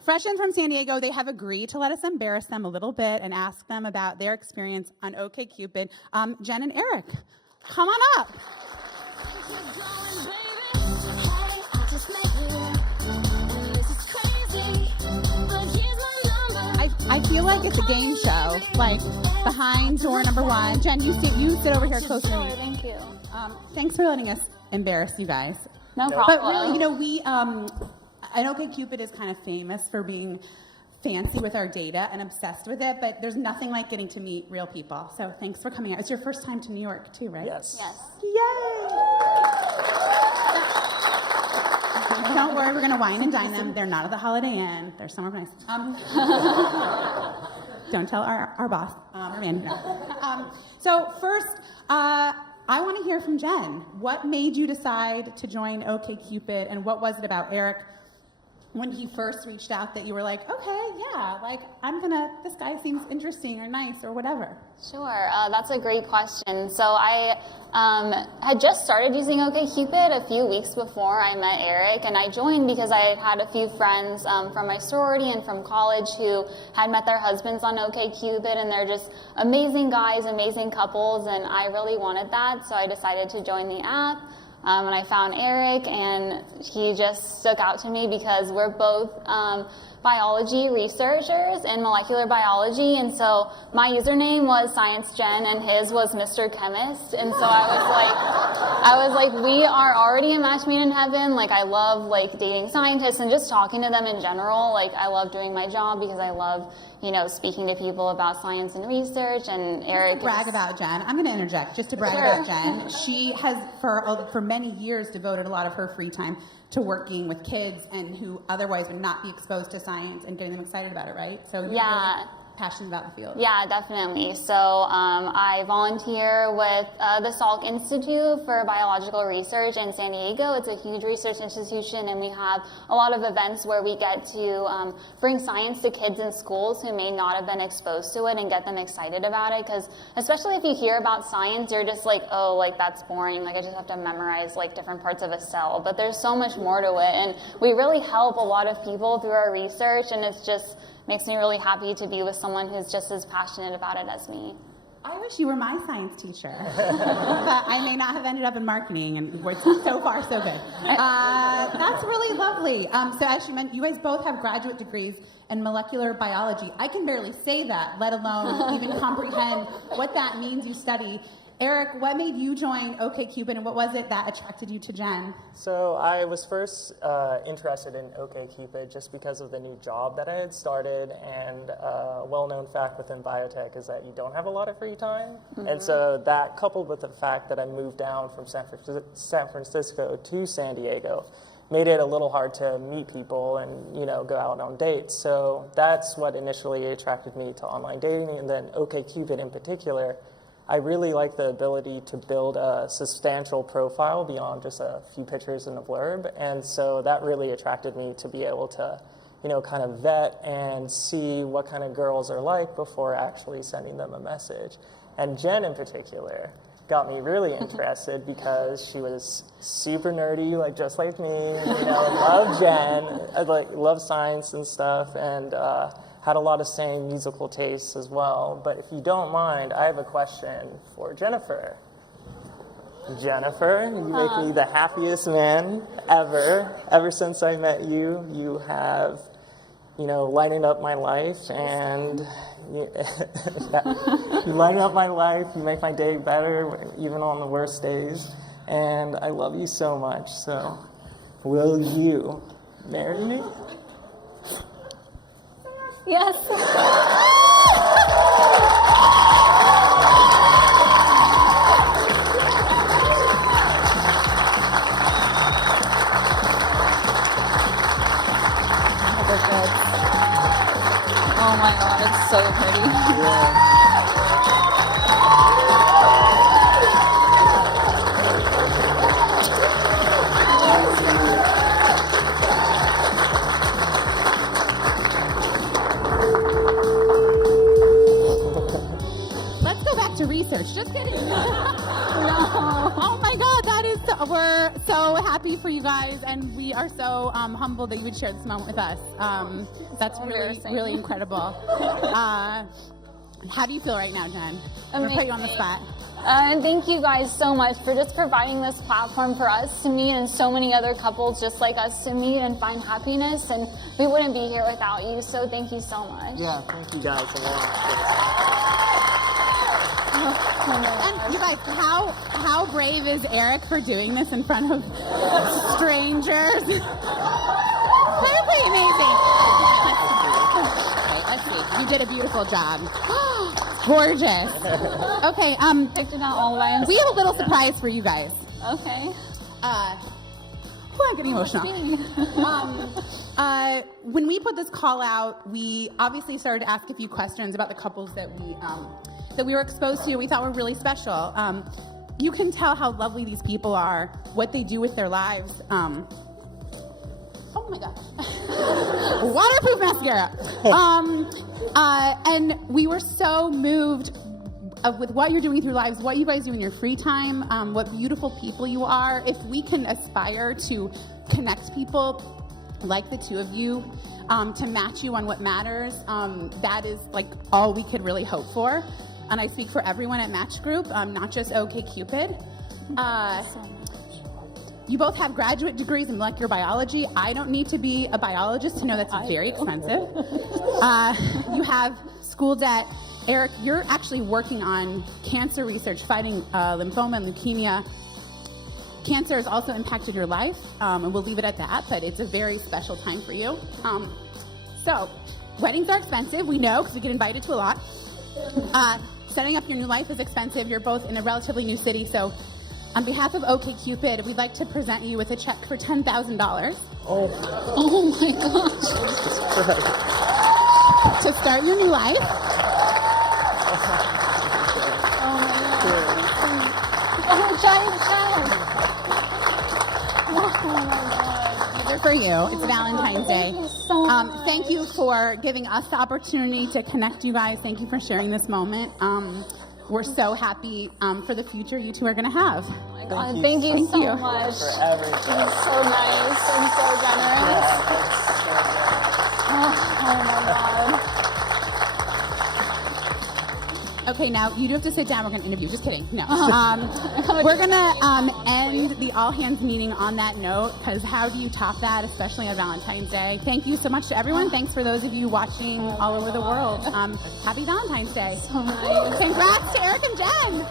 Freshmen from San Diego, they have agreed to let us embarrass them a little bit and ask them about their experience on OkCupid. Jen and Eric, come on up. I feel like it's a game show, like behind door number one. Jen, you sit over here closer to me. Thank you. Thanks for letting us embarrass you guys. No problem. But really, we, I know OkCupid is kind of famous for being fancy with our data and obsessed with it, but there's nothing like getting to meet real people. So thanks for coming out. It's your first time to New York too, right? Yes. Yes. Yay! Don't worry, we're going to wine and dine them. They're not at the Holiday Inn. They're somewhere nice. Don't tell our boss, or Mandy. No. So first, I want to hear from Jen. What made you decide to join OkCupid, and what was it about Eric when he first reached out that you were like, okay, yeah, like this guy seems interesting or nice or whatever? Sure, that's a great question. So I had just started using OkCupid a few weeks before I met Eric, and I joined because I had a few friends from my sorority and from college who had met their husbands on OkCupid, and they're just amazing guys, amazing couples, and I really wanted that, so I decided to join the app. And I found Eric, and he just stuck out to me because we're both biology researchers in molecular biology, and so my username was ScienceGen and his was Mr. Chemist, and so I was like, we are already a match made in heaven. Like, I love dating scientists and just talking to them in general. Like, I love doing my job because I love speaking to people about science and research. And Eric, just to brag about Jen, I'm going to interject just to brag about Jen. She has for many years devoted a lot of her free time to working with kids and who otherwise would not be exposed to science and getting them excited about it, right? So you're really passionate about the field. Yeah, definitely. So I volunteer with the Salk Institute for Biological Research in San Diego. It's a huge research institution, and we have a lot of events where we get to bring science to kids in schools who may not have been exposed to it and get them excited about it. Because especially if you hear about science, you're just like, oh, that's boring. I just have to memorize different parts of a cell. But there's so much more to it, and we really help a lot of people through our research, and it's just makes me really happy to be with someone who's just as passionate about it as me. I wish you were my science teacher, but I may not have ended up in marketing, and so far so good. That's really lovely. So as you mentioned, you guys both have graduate degrees in molecular biology. I can barely say that, let alone even comprehend what that means you study. Eric, what made you join OkCupid, and what was it that attracted you to Jen? So I was first interested in OkCupid just because of the new job that I had started, and a well-known fact within biotech is that you don't have a lot of free time. Mm-hmm. And so that, coupled with the fact that I moved down from San Francisco to San Diego, made it a little hard to meet people and go out on dates. So that's what initially attracted me to online dating, and then OkCupid in particular. I really like the ability to build a substantial profile beyond just a few pictures and a blurb, and so that really attracted me to be able to, kind of vet and see what kind of girls are like before actually sending them a message. And Jen in particular got me really interested because she was super nerdy, just like me, love Jen, love science and stuff, and had a lot of same musical tastes as well. But if you don't mind, I have a question for Jennifer. Jennifer, you make me the happiest man ever. Ever since I met you, you have, lighting up my life, and you lighten up my life, you make my day better, even on the worst days. And I love you so much, so will you marry me? Yes. Oh my God, it's so pretty. Yeah. Let's go back to research. Just kidding. No. Oh my God, that is so. we're so happy for you guys, and we are so humbled that you would share this moment with us. That's really incredible. How do you feel right now, Jen? I'm gonna put you on the spot. And thank you guys so much for just providing this platform for us to meet and so many other couples just like us to meet and find happiness. And we wouldn't be here without you, so thank you so much. Yeah, thank you guys a lot. And you guys, how brave is Eric for doing this in front of strangers? Pretty amazing. Let's see. You did a beautiful job. Gorgeous. Okay, Picked it out all by himself. we have a little surprise for you guys. Okay. I'm getting emotional. When we put this call out, we obviously started to ask a few questions about the couples that we were exposed to. We thought were really special. You can tell how lovely these people are, what they do with their lives. Oh my gosh. Waterproof mascara. And we were so moved with what you're doing with your lives, what you guys do in your free time, what beautiful people you are. If we can aspire to connect people like the two of you, to match you on what matters, that is like all we could really hope for. And I speak for everyone at Match Group, not just OkCupid. You both have graduate degrees in molecular biology. I don't need to be a biologist to know that's very expensive. You have school debt. Eric, you're actually working on cancer research, fighting lymphoma and leukemia. Cancer has also impacted your life, and we'll leave it at that, but it's a very special time for you. So, weddings are expensive, we know, because we get invited to a lot. Setting up your new life is expensive. You're both in a relatively new city, so on behalf of OkCupid, we'd like to present you with a check for $10,000. Oh my gosh. To start your new life. Oh, child. Oh my God. These are for you. It's Valentine's Day. Thank you so much. Thank you for giving us the opportunity to connect you guys. Thank you for sharing this moment. We're so happy for the future you two are going to have. Oh my God, thank you so much. For everything. You're so nice and so generous. Oh my God. Okay, now you do have to sit down. We're going to interview. Just kidding. No. We're going to end the all hands meeting on that note, because how do you top that, especially on Valentine's Day? Thank you so much to everyone. Thanks for those of you watching all over the world. Happy Valentine's Day. So nice. Congrats to Eric and Jen.